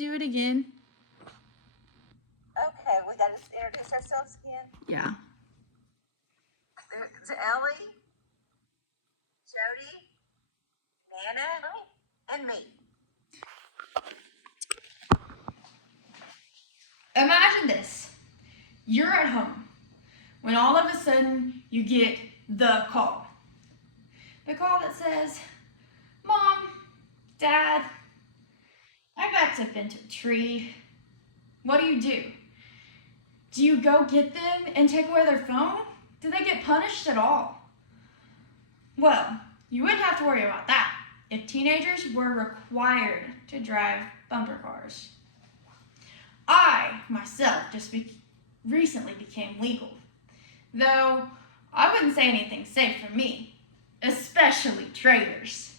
Do it again. Okay, we got to introduce ourselves again. Yeah. There's Ellie, Jody, Nana, and me. Imagine this. You're at home when all of a sudden you get the call. The call that says, Mom, Dad, I backed up into a tree. What do? Do you go get them and take away their phone? Do they get punished at all? Well, you wouldn't have to worry about that if teenagers were required to drive bumper cars. I, myself, just recently became legal, though I wouldn't say anything's safe for me, especially trailers.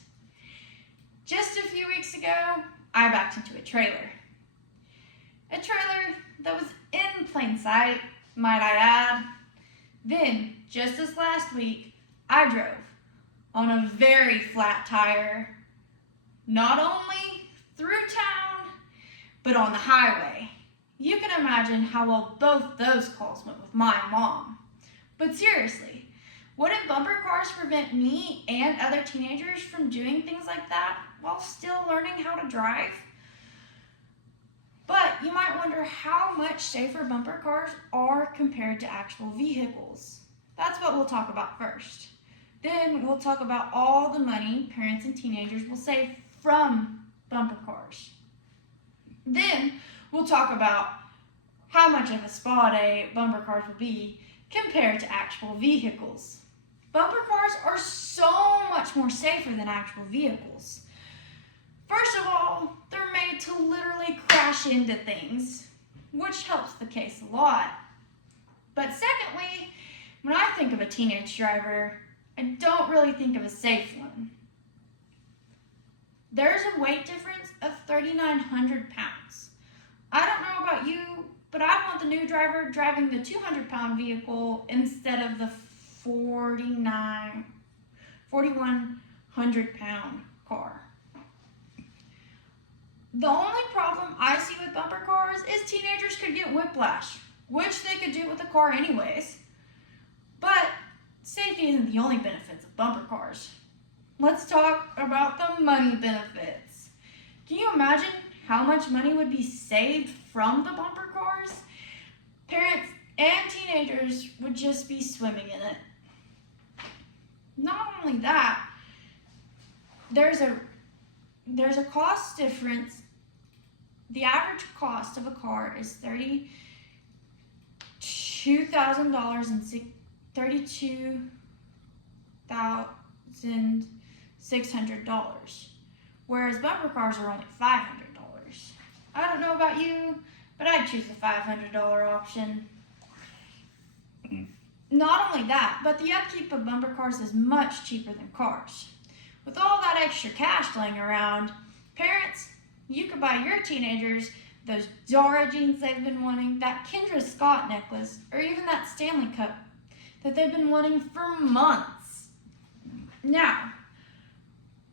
Just a few weeks ago, I backed into a trailer. A trailer that was in plain sight, might I add. Then, just this last week, I drove on a very flat tire, not only through town, but on the highway. You can imagine how well both those calls went with my mom. But seriously, wouldn't bumper cars prevent me and other teenagers from doing things like that while still learning how to drive? But you might wonder how much safer bumper cars are compared to actual vehicles. That's what we'll talk about first. Then we'll talk about all the money parents and teenagers will save from bumper cars. Then we'll talk about how much of a spa day bumper cars will be compared to actual vehicles. Bumper cars are so much more safer than actual vehicles. First of all, they're made to literally crash into things, which helps the case a lot. But secondly, when I think of a teenage driver, I don't really think of a safe one. There's a weight difference of 3,900 pounds. I don't know about you, but I want the new driver driving the 200-pound vehicle instead of the 4,100-pound car. The only problem I see with bumper cars is teenagers could get whiplash, which they could do with a car anyways. But safety isn't the only benefits of bumper cars. Let's talk about the money benefits. Can you imagine how much money would be saved from the bumper cars? Parents and teenagers would just be swimming in it. Not only that, there's a cost difference. The average cost of a car is $32,600, whereas bumper cars are only $500. I don't know about you, but I'd choose the $500 option. Not only that, but the upkeep of bumper cars is much cheaper than cars. With all that extra cash laying around, parents, you could buy your teenagers those Zara jeans they've been wanting, that Kendra Scott necklace, or even that Stanley Cup that they've been wanting for months. Now,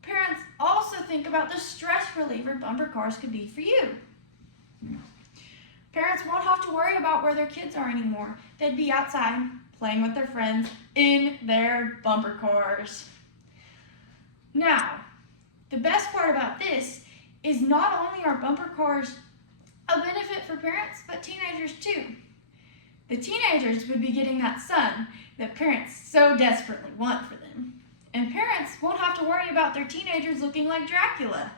parents also think about the stress reliever bumper cars could be for you. Parents won't have to worry about where their kids are anymore. They'd be outside playing with their friends in their bumper cars. Now, the best part about this is not only are bumper cars a benefit for parents, but teenagers too. The teenagers would be getting that sun that parents so desperately want for them. And parents won't have to worry about their teenagers looking like Dracula.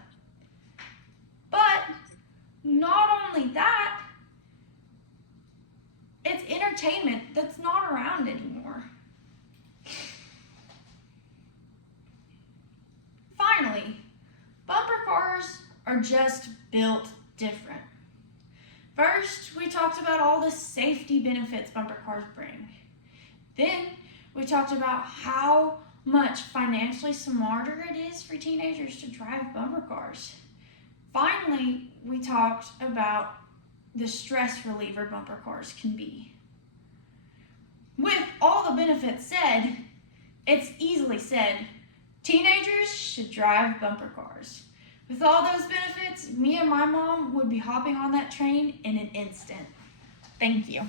But not only that, it's entertainment that's not around anymore. Finally, bumper cars are just built different. First, we talked about all the safety benefits bumper cars bring. Then, we talked about how much financially smarter it is for teenagers to drive bumper cars. Finally, we talked about the stress reliever bumper cars can be. With all the benefits said, it's easily said, teenagers should drive bumper cars. With all those benefits, me and my mom would be hopping on that train in an instant. Thank you.